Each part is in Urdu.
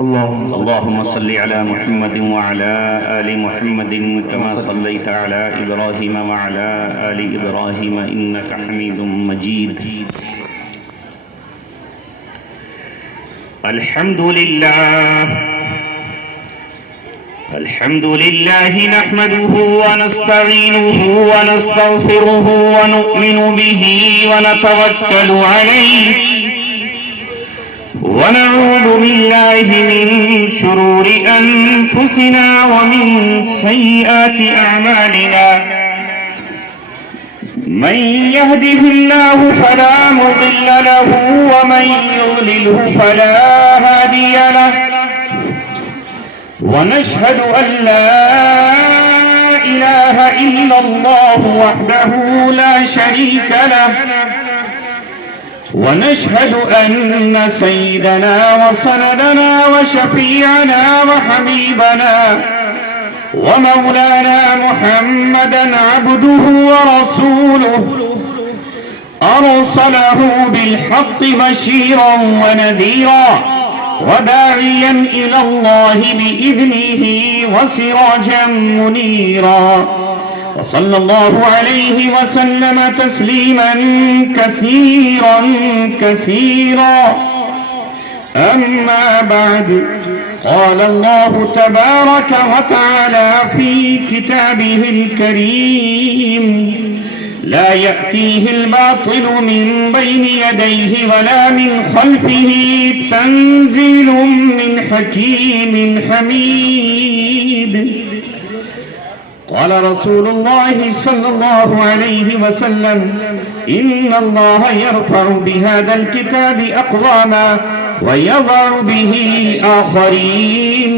اللهم صل على محمد وعلى آل محمد كما صليت على إبراهيم وعلى آل إبراهيم إنك حميد مجيد. الحمد لله نحمده ونستعينه ونستغفره ونؤمن به ونتوكل عليه ونعوذ بالله من شرور أنفسنا ومن سيئات أعمالنا. من يهده الله فلا مضل له ومن يضلله فلا هادي له. ونشهد أن لا إله إلا الله وحده لا شريك له. ونشهد أن سيدنا وسندنا وشفيعنا وحبيبنا ومولانا محمدا عبده ورسوله أرسله بالحق بشيرا ونذيرا وداعيا إلى الله بإذنه وسراجا منيرا. وصلى الله عليه وسلم تسليما كثيرا كثيرا. أما بعد، قال الله تبارك وتعالى في كتابه الكريم: لا يأتيه الباطل من بين يديه ولا من خلفه تنزيل من حكيم حميد. قال رسول الله صلى الله عليه وسلم: إن الله يرفع بهذا الكتاب أقواما ويضع به آخرين.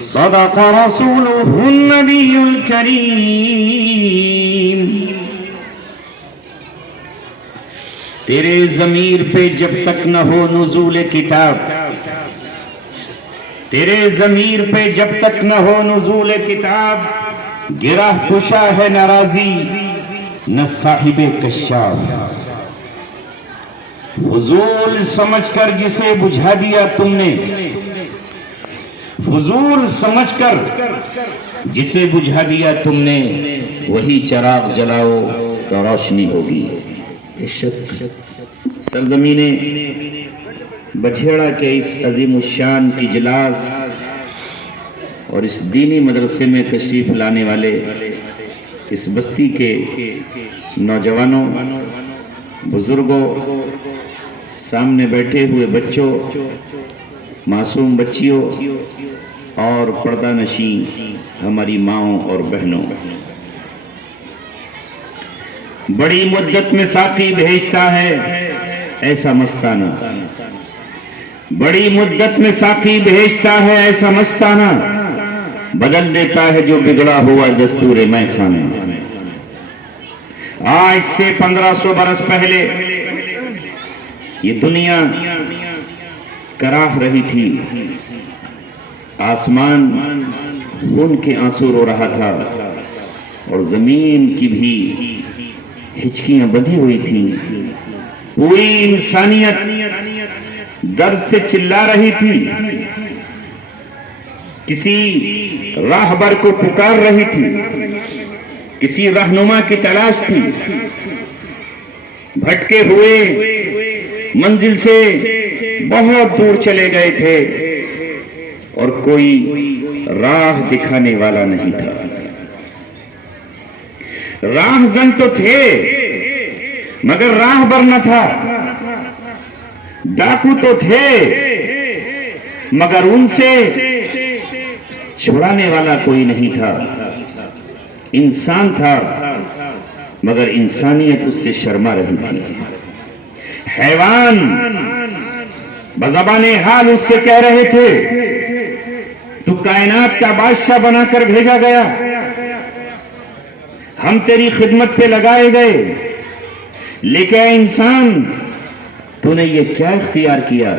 صدق رسوله النبي الكريم. تیرے ضمیر پہ جب تک نہ ہو نزول کتاب، تیرے ضمیر پہ جب تک نہ ہو نزول کتاب، گرہ کشا ہے ناراضی نہ صاحب کشاف. فضول سمجھ کر جسے بجھا دیا تم نے، فضول سمجھ کر جسے بجھا دیا تم نے، وہی چراغ جلاؤ تو روشنی ہوگی. سرزمین بچھیڑا کے اس عظیم الشان اجلاس اور اس دینی مدرسے میں تشریف لانے والے اس بستی کے نوجوانوں، بزرگوں، سامنے بیٹھے ہوئے بچوں، معصوم بچیوں اور پردہ نشین ہماری ماؤں اور بہنوں، بڑی مدت میں ساقی بھیجتا ہے ایسا مستانہ، بڑی مدت میں ساقی بھیجتا ہے ایسا مستانہ، بدل دیتا ہے جو بگڑا ہوا دستور میں خانے. آج سے 1500 برس پہلے یہ دنیا کراہ رہی تھی، آسمان خون کے آنسو رو رہا تھا اور زمین کی بھی ہچکیاں بندھی ہوئی تھیں. پوری انسانیت درد سے چلا رہی تھی، کسی راہبر کو پکار رہی تھی، کسی رہنما کی تلاش تھی. بھٹکے ہوئے منزل سے بہت دور چلے گئے تھے اور کوئی راہ دکھانے والا نہیں تھا. راہزن تو تھے مگر راہبر نہ تھا، ڈاکو تو تھے مگر ان سے چھڑانے والا کوئی نہیں تھا. انسان تھا مگر انسانیت اس سے شرما رہی تھی. حیوان بزبان حال اس سے کہہ رہے تھے تو کائنات کا بادشاہ بنا کر بھیجا گیا، ہم تیری خدمت پہ لگائے گئے، لیکن اے انسان تو نے یہ کیا اختیار کیا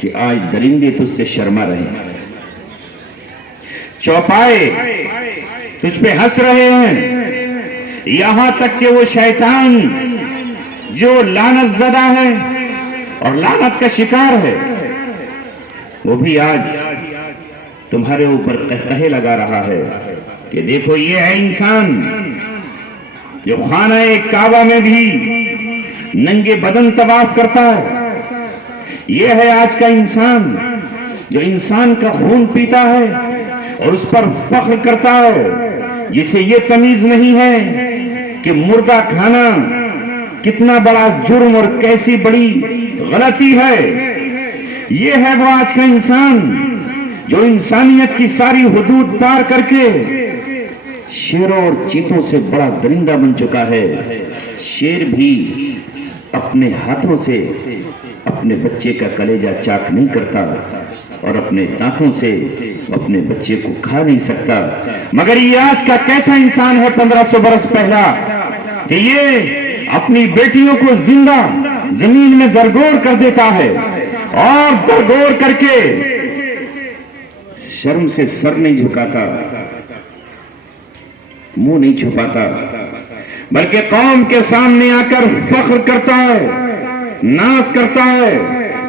کہ آج درندے تجھ سے شرما رہے ہیں، چوپائے تجھ پہ ہنس رہے ہیں، یہاں تک کہ وہ شیطان جو لعنت زدہ ہے اور لعنت کا شکار ہے وہ بھی آج تمہارے اوپر قہقہے لگا رہا ہے کہ دیکھو یہ ہے انسان جو خانہ کعبہ میں بھی ننگے بدن طواف کرتا ہے، یہ ہے آج کا انسان جو انسان کا خون پیتا ہے اور اس پر فخر کرتا ہے، جسے یہ تمیز نہیں ہے کہ مردہ کھانا کتنا بڑا جرم اور کیسی بڑی غلطی ہے۔ یہ ہے وہ آج کا انسان جو انسانیت کی ساری حدود پار کر کے شیروں اور چیتوں سے بڑا درندہ بن چکا ہے۔ شیر بھی اپنے ہاتھوں سے اپنے بچے کا کلیجہ چاک نہیں کرتا اور اپنے دانتوں سے اپنے بچے کو کھا نہیں سکتا، مگر یہ آج کا کیسا انسان ہے 1500 برس پہلا کہ یہ اپنی بیٹیوں کو زندہ زمین میں درگور کر دیتا ہے اور درگور کر کے شرم سے سر نہیں جھکاتا، منہ نہیں چھپاتا، بلکہ قوم کے سامنے آ کر فخر کرتا ہے، ناز کرتا ہے،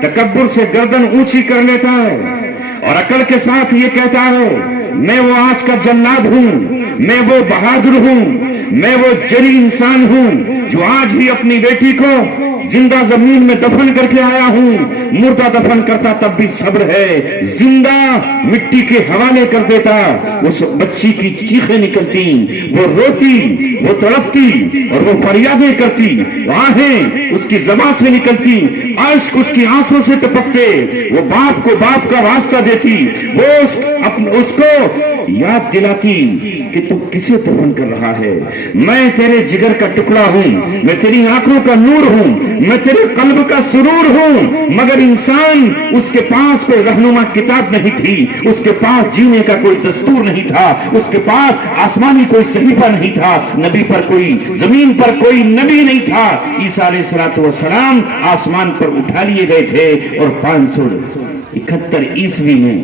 تکبر سے گردن اونچی کر لیتا ہے اور عقل کے ساتھ یہ کہتا ہے میں وہ آج کا جلاد ہوں، میں وہ بہادر ہوں، میں وہ جری انسان ہوں جو آج ہی اپنی بیٹی کو زندہ زمین میں دفن کر کے آیا ہوں۔ مردہ دفن کرتا تب بھی صبر ہے، زندہ مٹی کے حوالے کر دیتا، اس بچی کی چیخیں نکلتی، وہ روتی، وہ تڑپتی اور وہ فریادیں کرتی، آہیں اس کی زبان سے نکلتی، اشک اس کی آنسوں سے ٹپکتے، وہ باپ کو باپ کا واسطہ دیتی، وہ اس کو یاد دلاتی کہ تو کسے دفن کر رہا ہے، میں تیرے جگر کا ٹکڑا ہوں، میں تیری آنکھوں کا نور ہوں، میں تیرے قلب کا سرور ہوں۔ مگر انسان اس کے پاس کوئی رہنما کتاب نہیں تھی، اس کے پاس جینے کا کوئی دستور نہیں تھا، اس کے پاس آسمانی کوئی صحیفہ نہیں تھا، نبی پر کوئی، زمین پر کوئی نبی نہیں تھا۔ عیسیٰ علیہ السلام آسمان پر اٹھا لیے گئے تھے اور 571 عیسوی میں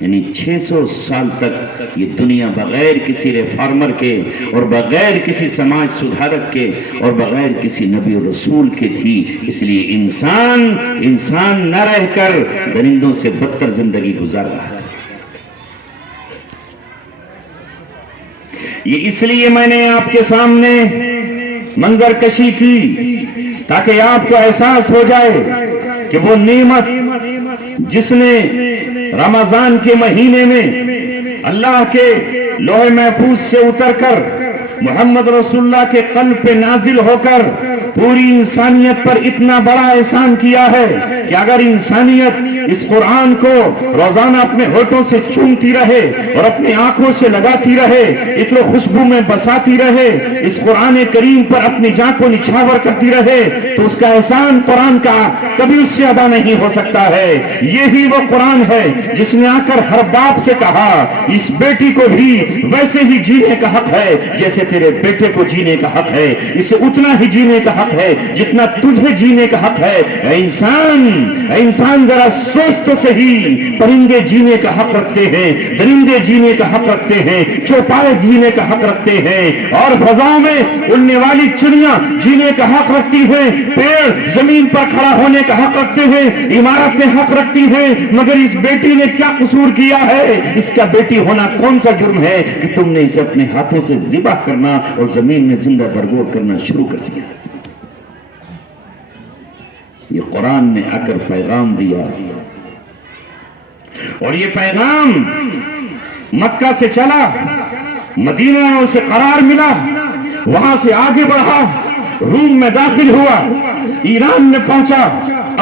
یعنی 600 سال تک یہ دنیا بغیر کسی ریفارمر کے اور بغیر کسی سماج سدھارک کے اور بغیر کسی نبی و رسول کے تھی۔ اس لیے انسان نہ رہ کر درندوں سے بدتر زندگی گزار رہا تھا۔ یہ اس لیے میں نے آپ کے سامنے منظر کشی کی تاکہ آپ کو احساس ہو جائے کہ وہ نعمت جس نے رمضان کے مہینے میں اللہ کے لوح محفوظ سے اتر کر محمد رسول اللہ کے قلب پہ نازل ہو کر پوری انسانیت پر اتنا بڑا احسان کیا ہے کہ اگر انسانیت اس قرآن کو روزانہ اپنے ہونٹوں سے چومتی رہے اور اپنی آنکھوں سے لگاتی رہے، عطر و خوشبو میں بساتی رہے، اس قرآن کریم پر اپنی جان کو نچھاور کرتی رہے، تو اس کا احسان قرآن کا کبھی اس سے ادا نہیں ہو سکتا ہے۔ یہی وہ قرآن ہے جس نے آ کر ہر باپ سے کہا اس بیٹی کو بھی ویسے ہی جینے کا حق ہے جیسے تیرے بیٹے کو جینے کا حق ہے، اسے اتنا ہی جینے کا حق ہے جتنا تجھے جینے کا حق ہے۔ اے انسان ذرا سوچ تو صحیح، پرندے جینے کا حق رکھتے ہیں، درندے جینے کا حق رکھتے ہیں، چوپائے جینے کا حق رکھتے ہیں، اور فضاؤں میں اڑنے والی چڑیاں جینے کا حق رکھتی ہیں، پیڑ زمین پر کھڑا ہونے کا حق رکھتے ہیں، عمارتیں حق رکھتی ہیں، مگر اس بیٹی نے کیا قصور کیا ہے؟ اس کا بیٹی ہونا کون سا جرم ہے کہ تم نے اسے اپنے ہاتھوں سے ذبح کرنا اور زمین میں زندہ درگور کرنا شروع کر دیا؟ یہ قرآن نے آ کر پیغام دیا، اور یہ پیغام مکہ سے چلا، مدینہ میں اسے قرار ملا، وہاں سے آگے بڑھا، روم میں داخل ہوا، ایران میں پہنچا،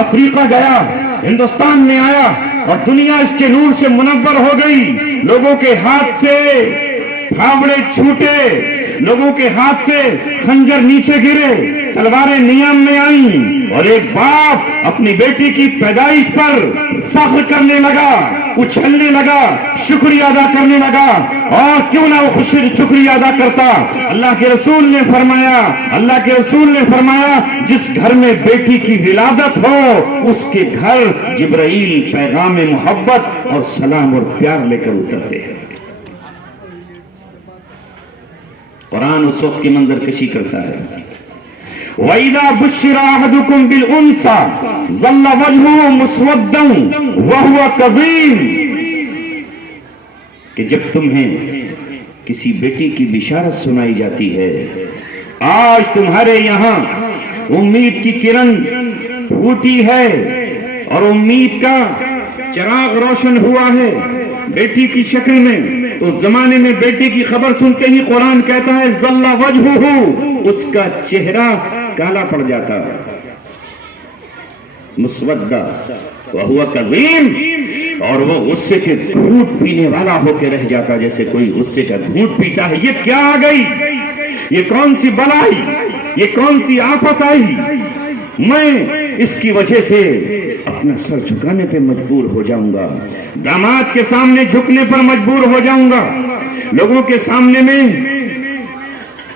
افریقہ گیا، ہندوستان میں آیا، اور دنیا اس کے نور سے منور ہو گئی۔ لوگوں کے ہاتھ سے پھاوڑے چھوٹے، لوگوں کے ہاتھ سے خنجر نیچے گرے، تلواریں نیام میں آئیں، اور ایک باپ اپنی بیٹی کی پیدائش پر فخر کرنے لگا، اچھلنے لگا، شکریہ ادا کرنے لگا، اور کیوں نہ وہ شکریہ ادا کرتا۔ اللہ کے رسول نے فرمایا جس گھر میں بیٹی کی ولادت ہو اس کے گھر جبرائیل پیغام محبت اور سلام اور پیار لے کر اترتے ہیں۔ قرآن اس وقت کی منظر کشی کرتا ہے، وَإِذَا بُشِّرَ أَحَدُكُمْ بِالْأُنْثَى ظَلَّ وَجْهُهُ مُسْوَدًّا وَهُوَ كَظِيمٌ، کہ جب تمہیں کسی بیٹی کی بشارت سنائی جاتی ہے، آج تمہارے یہاں امید کی کرن پھوٹی ہے اور امید کا چراغ روشن ہوا ہے بیٹی کی شکل میں، تو زمانے میں بیٹی کی خبر سنتے ہی قرآن کہتا ہے ظل وجہہ، اس کا چہرہ کالا پڑ جاتا، مسودہ وہو کظیم، اور وہ غصے کے گھونٹ پینے والا ہو کے رہ جاتا، جیسے کوئی غصے کا گھونٹ پیتا ہے۔ یہ کیا آ گئی؟ یہ کون سی بلائی؟ یہ کون سی آفت آئی؟ میں اس کی وجہ سے اپنا سر جھکانے پہ مجبور ہو جاؤں گا، داماد کے سامنے جھکنے پر مجبور ہو جاؤں گا، لوگوں کے سامنے میں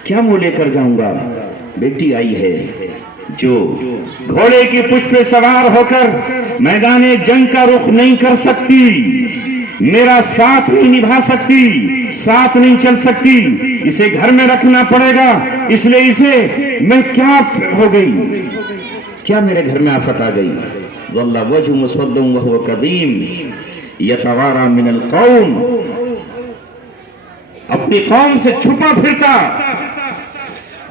کیا منہ لے کر جاؤں گا؟ بیٹی آئی ہے جو گھوڑے کی پشت پہ سوار ہو کر میدان جنگ کا رخ نہیں کر سکتی، میرا ساتھ نہیں نبھا سکتی، ساتھ نہیں چل سکتی، اسے گھر میں رکھنا پڑے گا، اس لیے اسے میں کیا ہو گئی، کیا میرے گھر میں آفت آ گئی؟ ظل وجہ مسودا وہو کظیم یتوارا من القوم، اپنی قوم سے چھپا پھرتا،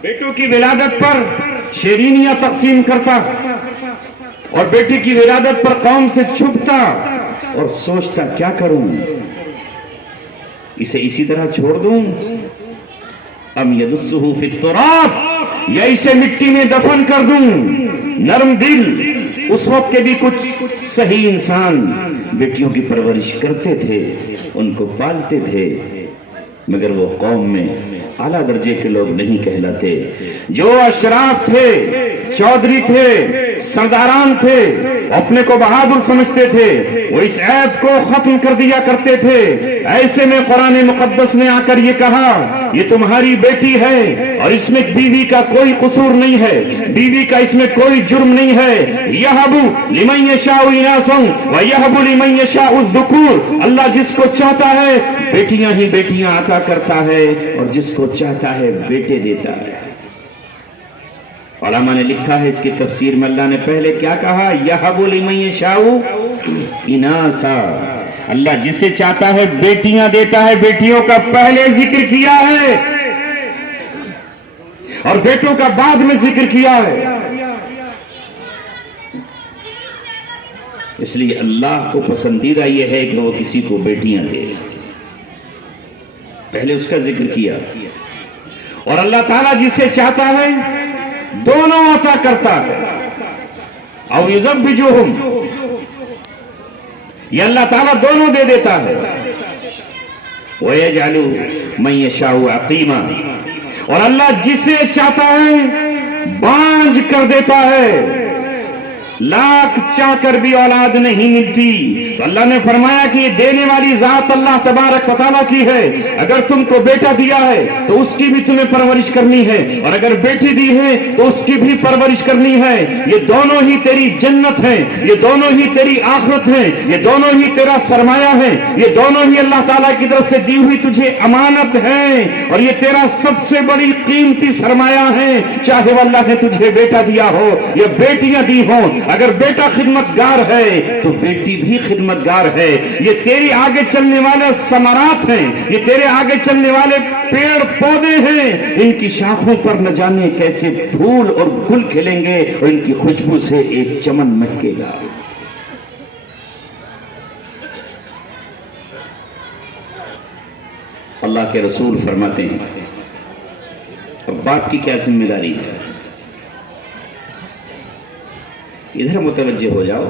بیٹوں کی ولادت پر شیرینیاں تقسیم کرتا اور بیٹی کی ولادت پر قوم سے چھپتا اور سوچتا کیا کروں، اسے اسی طرح چھوڑ دوں ام یدسہ فی التراب، یا اسے مٹی میں دفن کر دوں۔ نرم دل اس وقت کے بھی کچھ صحیح انسان بیٹیوں کی پرورش کرتے تھے، ان کو پالتے تھے، مگر وہ قوم میں اعلیٰ درجے کے لوگ نہیں کہلاتے۔ جو اشراف تھے، چودھری تھے، سرداران تھے، اپنے کو بہادر سمجھتے تھے، وہ اس عیب کو ختم کر دیا کرتے تھے۔ ایسے میں قرآن مقدس نے آ کر یہ کہا یہ تمہاری بیٹی ہے اور اس میں بیوی کا کوئی قصور نہیں ہے، بیوی کا اس میں کوئی جرم نہیں ہے۔ یہب لمن یشاء اناثا ویہب لمن یشاء الذکور، اللہ جس کو چاہتا ہے بیٹیاں ہی بیٹیاں عطا کرتا ہے اور جس کو چاہتا ہے بیٹے دیتا ہے۔ علماء نے لکھا ہے اس کی تفسیر میں اللہ نے پہلے کیا کہا؟ یہب لمن یشاء اناثا، اللہ جسے چاہتا ہے بیٹیاں دیتا ہے، بیٹیوں کا پہلے ذکر کیا ہے اور بیٹوں کا بعد میں ذکر کیا ہے۔ اس لیے اللہ کو پسندیدہ یہ ہے کہ وہ کسی کو بیٹیاں دے، پہلے اس کا ذکر کیا، اور اللہ تعالیٰ جسے چاہتا ہے دونوں عطا کرتا ہے۔ او یزوجہم، یہ اللہ تعالیٰ دونوں دے دیتا ہے۔ وَيَجْعَلُ مَن يَشَاءُ عَقِيمًا، اور اللہ جسے چاہتا ہے بانجھ کر دیتا ہے، لاکھ چاہ کر بھی اولاد نہیں ملتی۔ تو اللہ نے فرمایا کہ یہ دینے والی ذات اللہ تبارک و تعالیٰ کی ہے، اگر تم کو بیٹا دیا ہے تو اس کی بھی تمہیں پرورش کرنی ہے، اور اگر بیٹی دی ہے تو اس کی بھی پرورش کرنی ہے۔ یہ دونوں ہی تیری جنت ہیں، یہ دونوں ہی تیری آخرت ہیں، یہ دونوں ہی تیرا سرمایہ ہیں، یہ دونوں ہی اللہ تعالیٰ کی طرف سے دی ہوئی تجھے امانت ہیں، اور یہ تیرا سب سے بڑی قیمتی سرمایہ ہے، چاہے وہ اللہ نے تجھے بیٹا دیا ہو یا بیٹیاں دی ہوں۔ اگر بیٹا خدمتگار ہے تو بیٹی بھی خدمتگار ہے۔ یہ تیری آگے چلنے والے ثمرات ہیں، یہ تیرے آگے چلنے والے پیڑ پودے ہیں، ان کی شاخوں پر نہ جانے کیسے پھول اور گل کھلیں گے اور ان کی خوشبو سے ایک چمن مہکے گا۔ اللہ کے رسول فرماتے ہیں اب باپ کی کیا ذمہ داری ہے؟ ادھر متوجہ ہو جاؤ،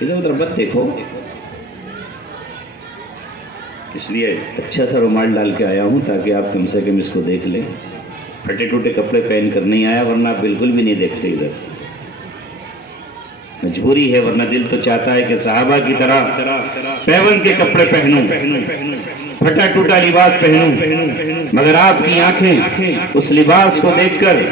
ادھر ادھر مت دیکھو۔ اس لیے اچھا سا رومال ڈال کے آیا ہوں تاکہ آپ کم سے کم اس کو دیکھ لیں۔ پھٹے ٹوٹے کپڑے پہن کر نہیں آیا، ورنہ آپ بالکل بھی نہیں دیکھتے ادھر، مجبوری ہے، ورنہ دل تو چاہتا ہے کہ صحابہ کی طرح پیون کے کپڑے پہنوں، پھٹا ٹوٹا لباس پہنوں، مگر آپ کی آنکھیں اس لباس کو دیکھ کر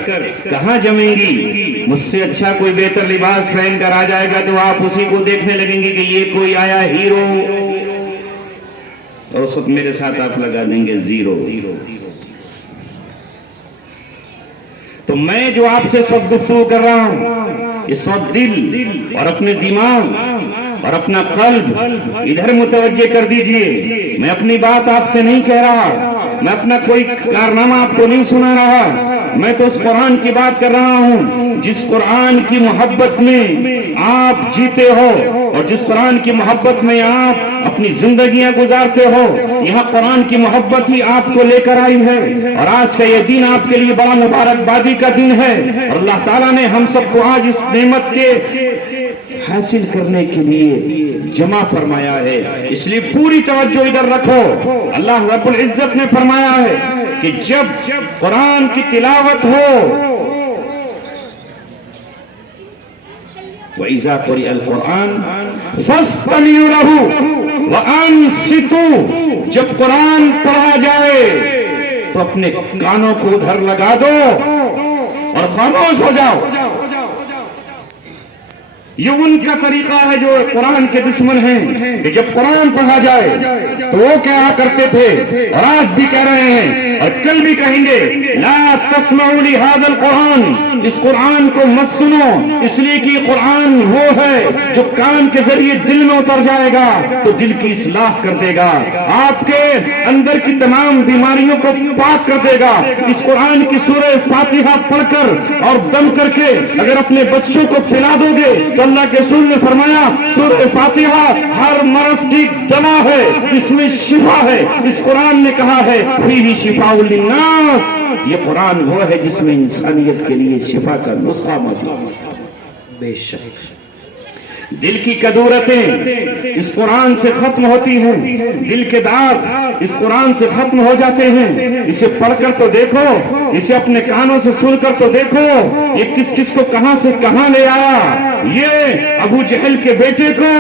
کہاں جمیں گی؟ مجھ سے اچھا کوئی بہتر لباس پہن کر آ جائے گا تو آپ اسی کو دیکھنے لگیں گے کہ یہ کوئی آیا ہیرو، اور اس وقت میرے ساتھ آپ لگا دیں گے زیرو۔ تو میں جو آپ سے اس وقت گفتگو کر رہا ہوں، اس وقت دل اور اپنے دماغ اور اپنا قلب ادھر متوجہ کر دیجئے. میں اپنی بات آپ سے نہیں کہہ رہا، میں اپنا کوئی کارنامہ آپ کو نہیں سنا رہا، میں تو اس قرآن کی بات کر رہا ہوں جس قرآن کی محبت میں آپ جیتے ہو اور جس قرآن کی محبت میں آپ اپنی زندگیاں گزارتے ہو. یہاں قرآن کی محبت ہی آپ کو لے کر آئی ہے اور آج کا یہ دن آپ کے لیے بڑا مبارکبادی کا دن ہے اور اللہ تعالیٰ نے ہم سب کو آج اس نعمت کے حاصل کرنے کے لیے جمع فرمایا ہے. اس لیے پوری توجہ ادھر رکھو. اللہ رب العزت نے فرمایا ہے کہ جب قرآن کی تلاوت ہو وَإِذَا قُرِئَ الْقُرْآنُ فَاسْتَمِعُوا لَهُ وَأَنصِتُوا، جب قرآن پڑھا جائے تو اپنے کانوں کو ادھر لگا دو اور خاموش ہو جاؤ. یہ ان کا طریقہ ہے جو قرآن کے دشمن ہیں کہ جب قرآن پڑھا جائے تو وہ کہا کرتے تھے اور آج بھی کہہ رہے ہیں اور کل بھی کہیں گے، لا تسمعوا لهذا القرآن، اس قرآن کو مت سنو، اس لیے کہ قرآن وہ ہے جو کان کے ذریعے دل میں اتر جائے گا تو دل کی اصلاح کر دے گا، آپ کے اندر کی تمام بیماریوں کو پاک کر دے گا. اس قرآن کی سورہ فاتحہ پڑھ کر اور دم کر کے اگر اپنے بچوں کو پلا دو گے تو اللہ کے رسول نے فرمایا سورہ فاتحہ ہر مرض کی دوا ہے، اس میں شفا ہے. اس قرآن نے کہا ہے فیہ شفاء للناس، یہ قرآن وہ ہے جس میں انسانیت کے لیے شفا کا نسخہ موجود ہے. بے شک دل کی کدورتیں اس قرآن سے ختم ہوتی ہیں، دل کے داغ اس قرآن سے ختم ہو جاتے ہیں. اسے پڑھ کر تو دیکھو، اسے اپنے کانوں سے سن کر تو دیکھو، یہ کس کس کو کہاں سے کہاں لے آیا. یہ ابو جہل کے بیٹے کو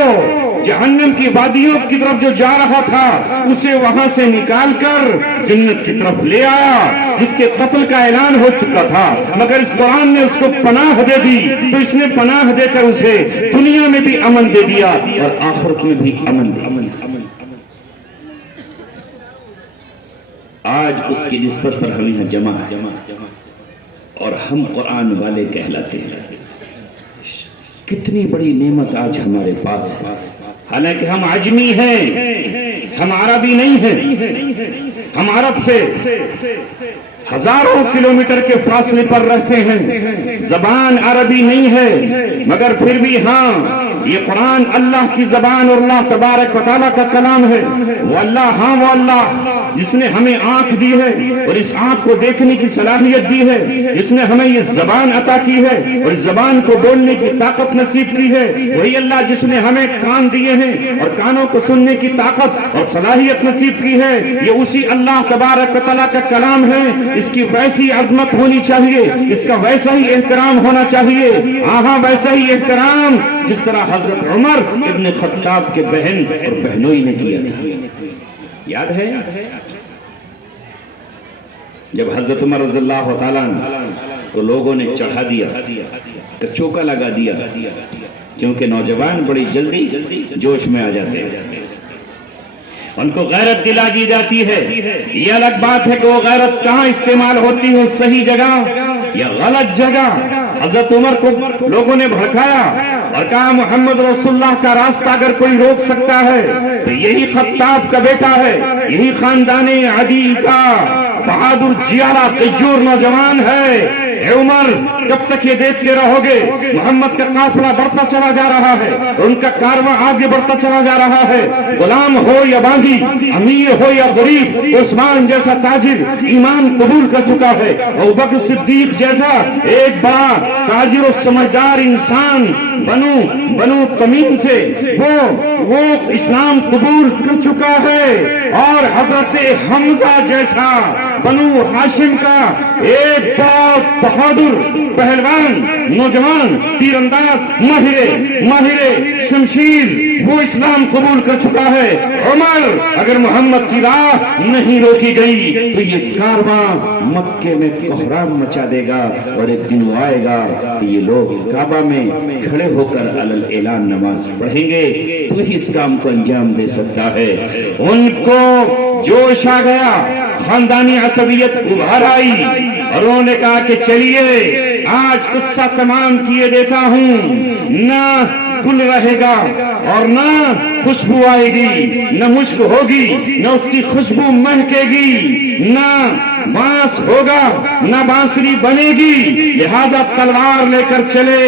جہنم کی وادیوں کی طرف جو جا رہا تھا اسے وہاں سے نکال کر جنت کی طرف لے آیا، جس کے قتل کا اعلان ہو چکا تھا، مگر اس قرآن نے اس کو پناہ دے دی تو اس نے پناہ دے کر اسے دنیا میں بھی امن دے دیا اور آخرت میں بھی امن دے دیا. آج اس کی نسبت پر ہم یہاں جمع اور ہم قرآن والے کہلاتے ہیں. کتنی بڑی نعمت آج ہمارے پاس ہے. حالانکہ ہم عجمی ہیں، ہم عربی نہیں ہیں، ہم عرب سے ہزاروں کلومیٹر کے فاصلے پر رہتے ہیں، زبان عربی نہیں ہے، مگر پھر بھی ہاں یہ قرآن اللہ کی زبان اور اللہ تبارک و تعالیٰ کا کلام ہے. وہ اللہ، ہاں وہ اللہ جس نے ہمیں آنکھ دی ہے اور اس آنکھ کو دیکھنے کی صلاحیت دی ہے، جس نے ہمیں یہ زبان عطا کی ہے اور اس زبان کو بولنے کی طاقت نصیب کی ہے. وہی اللہ جس نے ہمیں کان دیے ہیں اور کانوں کو سننے کی طاقت اور صلاحیت نصیب کی ہے. یہ اسی اللہ تبارک و تعالیٰ کا کلام ہے. اس کی ویسی عظمت ہونی چاہیے، اس کا ویسا ہی احترام ہونا چاہیے، آہاں ویسا ہی احترام جس طرح حضرت عمر ابن خطاب کے بہن اور بہنوئی نے کیا تھا. یاد ہے جب حضرت عمر رضی اللہ تعالیٰ کو لوگوں نے چڑھا دیا، چوکا لگا دیا، کیونکہ نوجوان بڑی جلدی جوش میں آ جاتے ہیں، ان کو غیرت دلا دی جاتی ہے. یہ الگ بات ہے کہ وہ غیرت کہاں استعمال ہوتی ہے، صحیح جگہ یا غلط جگہ. حضرت عمر کو لوگوں نے بھڑکایا اور کہا محمد رسول اللہ کا راستہ اگر کوئی روک سکتا ہے تو یہی خطاب کا بیٹا ہے، یہی خاندان عدی کا بہادر جیارہ تیجور نوجوان ہے. اے عمر کب تک یہ دیکھتے رہو گے؟ محمد کا قافلہ بڑھتا چلا جا رہا ہے، ان کا کارواں آگے بڑھتا چلا جا رہا ہے. غلام ہو یا باغی، امیر ہو یا غریب، عثمان جیسا تاجر ایمان قبول کر چکا ہے، ابوبکر صدیق جیسا ایک بڑا تاجر و سمجھدار انسان بنو تمیم سے وہ اسلام قبول کر چکا ہے، اور حضرت حمزہ جیسا بنو ہاشم کا ایک بہت بہادر پہلوان نوجوان تیر انداز ماہر شمشیر وہ اسلام قبول کر چکا ہے. عمر اگر محمد کی راہ نہیں روکی گئی تو یہ کارواں مکے میں کوہرام مچا دے گا، اور ایک دن آئے گا کہ یہ لوگ کعبہ میں کھڑے ہو کر علل اعلان نماز پڑھیں گے. تو ہی اس کام کو انجام دے سکتا ہے. ان کو جوش آ گیا، خاندانی عصبیت ابھر آئی اور انہوں نے کہا کہ چلیے آج قصہ تمام کیے دیتا ہوں، نہ گل رہے گا اور نہ خوشبو آئے گی، نہ مشک ہوگی، نہ اس کی خوشبو مہکے گی، نہ بانس ہوگا، نہ بانسری بنے گی، لہذا تلوار لے کر چلے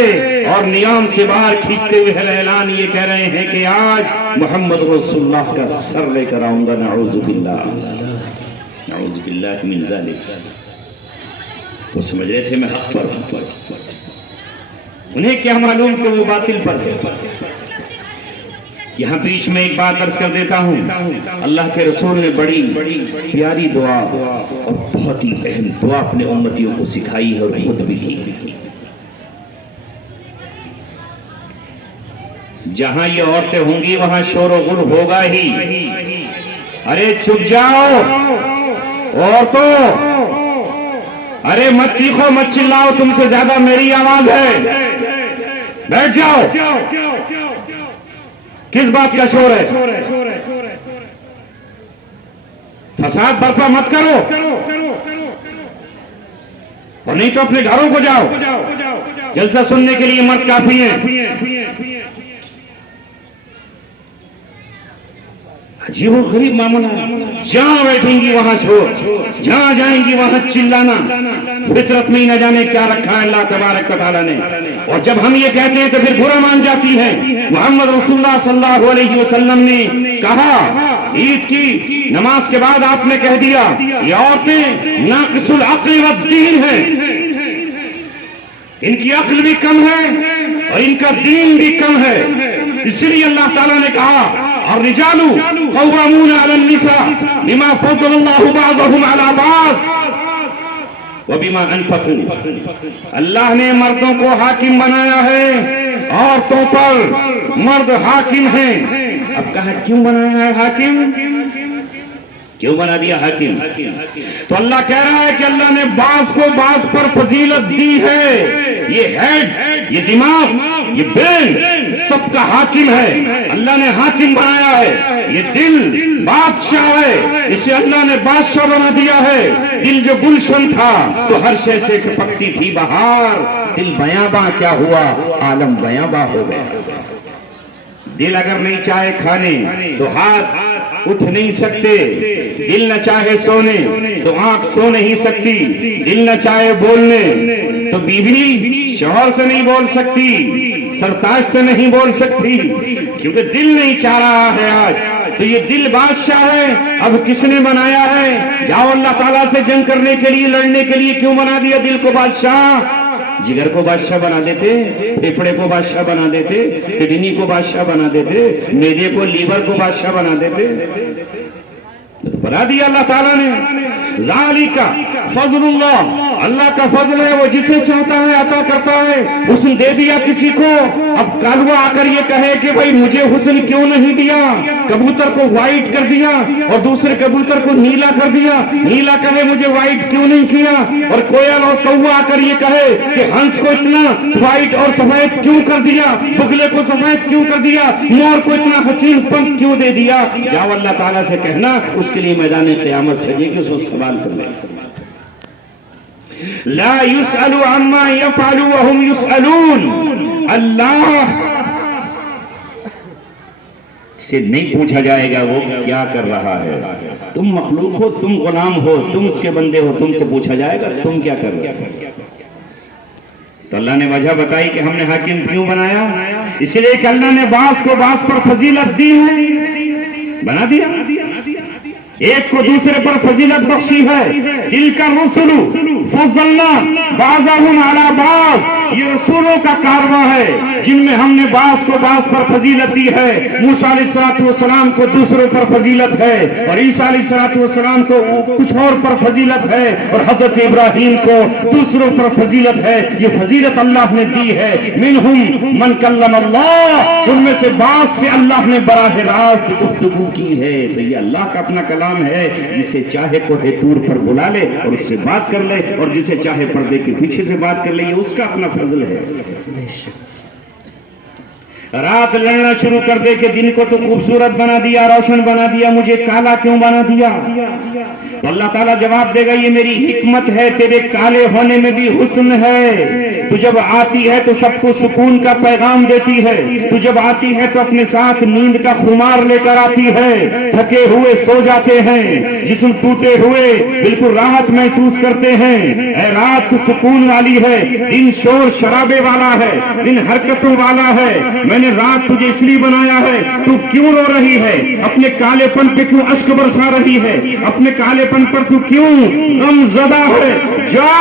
اور نیام سے باہر کھینچتے ہوئے اعلان یہ کہہ رہے ہیں کہ آج محمد رسول اللہ کا سر لے کر آؤں گا، نعوذ باللہ، نعوذ باللہ من ذالک۔ وہ سمجھ رہے تھے میں حق پر ہوں، انہیں کیا معلوم کہ وہ باطل پر ہے۔ یہاں بیچ میں ایک بات عرض کر دیتا ہوں، اللہ کے رسول نے بڑی پیاری دعا اور بہت ہی اہم دعا اپنے امتیوں کو سکھائی ہے اور خود بھی کی۔ جہاں یہ عورتیں ہوں گی وہاں شور و غل ہوگا ہی۔ ارے چپ جاؤ عورتوں، ارے مت چیخو مت چلاؤ، تم سے زیادہ میری آواز ہے، بیٹھ جاؤ، کس بات کا شور ہے؟ فساد برپا مت کرو، اور نہیں تو اپنے گھروں کو جاؤ، جلسہ سننے کے لیے مرد کافی ہیں۔ عجیب و غریب معاملہ، جہاں بیٹھیں گی وہاں شور، جہاں جائیں گی وہاں چلانا، فطرت میں نہ جانے کیا رکھا ہے اللہ تبارک و تعالیٰ نے۔ اور جب ہم یہ کہتے ہیں تو پھر برا مان جاتی ہیں۔ محمد رسول اللہ صلی اللہ علیہ وسلم نے کہا، عید کی نماز کے بعد آپ نے کہہ دیا یہ عورتیں ناقص العقل والدین ہیں، ان کی عقل بھی کم ہے اور ان کا دین بھی کم ہے، اس لیے اللہ تعالیٰ نے کہا الرجال قوامون علی النساء بما فضل اللہ بعضهم علی بعض وبما انفقوا۔ اللہ نے مردوں کو حاکم بنایا ہے عورتوں پر، مرد حاکم ہیں۔ اب کہا کیوں بنایا ہے حاکم، کیوں بنا دیا حاکم؟ تو اللہ کہہ رہا ہے کہ اللہ نے بعض کو بعض پر فضیلت دی ہے، یہ ہیڈ، یہ دماغ، یہ برین سب کا حاکم ہے، اللہ نے حاکم بنایا ہے۔ یہ دل بادشاہ ہے، اسے اللہ نے بادشاہ بنا دیا ہے۔ دل جو گلشن تھا تو ہر شے سے پکتی تھی بہار، دل بیاباں کیا ہوا، عالم بیاباں ہو گیا۔ دل اگر نہیں چاہے کھانے تو ہاتھ اٹھ نہیں سکتے، دل نہ چاہے سونے تو آنکھ سو نہیں سکتی، دل نہ چاہے بولنے تو بیوی شوہر سے نہیں بول سکتی، سرتاج سے نہیں بول سکتی، کیونکہ دل نہیں چاہ رہا ہے آج۔ تو یہ دل بادشاہ ہے، اب کس نے بنایا ہے؟ جاؤ اللہ تعالیٰ سے جنگ کرنے کے لیے، لڑنے کے لیے کیوں بنا دیا دل کو بادشاہ؟ جگر کو بادشاہ بنا دیتے، پھیپھڑے کو بادشاہ بنا دیتے، کڈنی کو بادشاہ بنا دیتے، معدے کو، لیور کو بادشاہ بنا دیتے، بنا دیا اللہ تعالیٰ نے۔ ذالک فضل اللہ، اللہ کا فضل ہے، وہ جسے چاہتا ہے عطا کرتا ہے۔ حسن دے دیا کسی کو، اب کالوا آ کر یہ کہے کہ بھائی مجھے حسن کیوں نہیں دیا؟ کبوتر کو وائٹ کر دیا اور دوسرے کبوتر کو نیلا کر دیا، نیلا کہے مجھے وائٹ کیوں نہیں کیا؟ اور کوئل اور کوا آ کر یہ کہے کہ ہنس کو اتنا وائٹ اور سفید کیوں کر دیا، بگلے کو سفید کیوں کر دیا، مور کو اتنا حسین پنکھ کیوں دے دیا؟ جاؤ اللہ تعالیٰ سے کہنا، اس کے لیے میدان قیامت سجے گی، اس کو سوال کر لیں۔ لا يسأل عما يفعل وهم يسألون، اللہ سے نہیں پوچھا جائے گا وہ کیا کر رہا ہے۔ تم مخلوق ہو، تم غلام ہو، تم اس کے بندے ہو، تم سے پوچھا جائے گا تم کیا کر رہے ہو۔ تو اللہ نے وجہ بتائی کہ ہم نے حاکم کیوں بنایا، اس لیے کہ اللہ نے بعض کو بعض پر فضیلت دی ہے، بنا دیا، ایک کو دوسرے پر فضیلت بخشی ہے۔ تلک الرسل فضلنا بعضهم علی بعض، یہ رسولوں کا کارواں ہے جن میں ہم نے بعض کو بعض پر فضیلت دی ہے۔ موسیٰ علیہ السلام کو دوسروں پر فضیلت ہے، اور عیسیٰ علیہ السلام کو کچھ اور پر فضیلت ہے، اور حضرت ابراہیم کو دوسروں پر فضیلت ہے۔ یہ فضیلت اللہ نے دی ہے۔ منہم من کلم اللہ، ان میں سے بعض سے اللہ نے براہ راست گفتگو کی ہے۔ تو یہ اللہ کا اپنا کلام ہے، جسے چاہے کوہ طور پر بلا لے اور اس سے بات کر لے، اور جسے چاہے پردے کے پیچھے سے بات کر لے، یہ اس کا اپنا فضل ہے۔ رات لڑنا شروع کر دے کہ دن کو تو خوبصورت بنا دیا، روشن بنا دیا، مجھے کالا کیوں بنا دیا؟ تو اللہ تعالیٰ جواب دے گا یہ میری حکمت ہے، تیرے کالے ہونے میں بھی حسن ہے۔ تو جب آتی ہے تو سب کو سکون کا پیغام دیتی ہے، تو جب آتی ہے تو اپنے ساتھ نیند کا خمار لے کر آتی ہے، تھکے ہوئے سو جاتے ہیں، جسم ٹوٹے ہوئے بالکل راحت محسوس کرتے ہیں۔ اے رات تو سکون والی ہے، دن شور شرابے والا ہے، دن حرکتوں والا ہے۔ میں نے رات تجھے اس لیے بنایا ہے، تو کیوں رو رہی ہے؟ اپنے کالے پن پہ کیوں اشک برسا رہی ہے؟ اپنے کالے پن پر تو کیوں غم زدہ ہے؟ جا،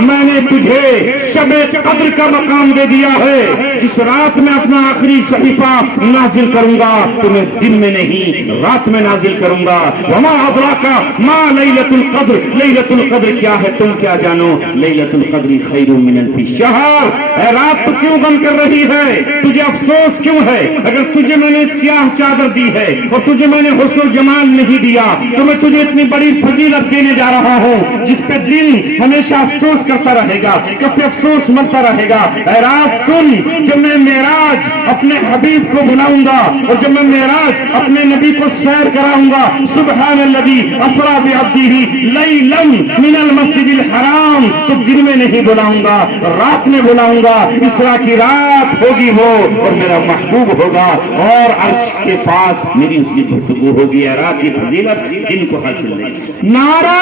میں نے تجھے شب قدر کا مقام دے دیا ہے۔ جس رات میں اپنا آخری صحیفہ نازل کروں گا تو میں دن میں نہیں رات میں نازل کروں گا۔ وما ادراک ما لیلۃ القدر، لیلۃ القدر کیا ہے تم کیا جانو؟ لیلۃ القدر خیر من الف شہر۔ اے رات تو کیوں غم کر رہی ہے؟ تجھے افسوس کیوں ہے؟ اگر تجھے میں نے سیاہ چادر دی ہے اور تجھے میں نے حسن و جمال نہیں دیا تو میں تجھے اتنی بڑی فضیلت دینے جا رہا ہوں جس پہ دل ہمیشہ افسوس کرتا رہے گا، کبھی افسوس ملتا رہے گا۔ اے رات سن، جب میں معراج اپنے حبیب کو بلاؤں گا اور جب میں معراج اپنے نبی کو سیر کراؤں گا، سبحان الذی اسری بعبدہ لیلا من المسجد الحرام، تو دن میں نہیں بلاؤں گا، رات میں بلاؤں گا۔ اسرا کی رات ہوگی وہ اور میرا محبوب ہوگا اور عرش کے پاس میری اس کی گفتگو ہوگی۔ اے رات کی فضیلت دن کو حاصل نہیں۔ نعرہ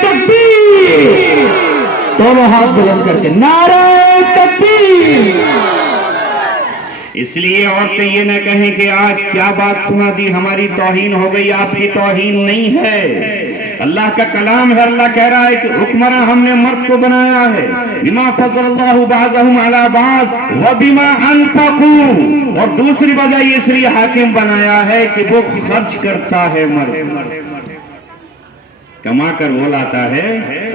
تکبیر، دونوں ہاتھ بلند کر کے نعرہ تکبیر۔ اس لیے عورتیں یہ نہ کہیں کہ آج کیا بات سنا دی، ہماری توہین ہو گئی۔ آپ کی توہین نہیں ہے، اللہ کا کلام ہے۔ اللہ کہہ رہا ہے کہ حکمراں ہم نے مرد کو بنایا ہے، بما فضل اللہ بعضهم علی بعض وبما انفقوا، اور دوسری وجہ یہ اس لیے حاکم بنایا ہے کہ وہ خرچ کرتا ہے، مرد کما کر وہ لاتا ہے،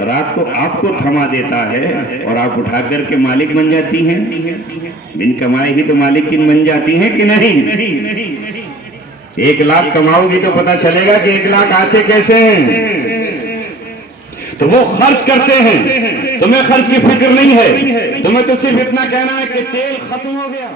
رات کو آپ کو تھما دیتا ہے اور آپ اٹھا کر کے مالک بن جاتی ہیں۔ بن کمائے ہی تو مالک بن جاتی ہیں کہ نہیں؟ 1,00,000 کماؤ گی تو پتا چلے گا کہ 1,00,000 آتے کیسے ہیں۔ تو وہ خرچ کرتے ہیں، تمہیں خرچ کی فکر نہیں ہے، تمہیں تو صرف اتنا کہنا ہے کہ تیل ختم ہو گیا۔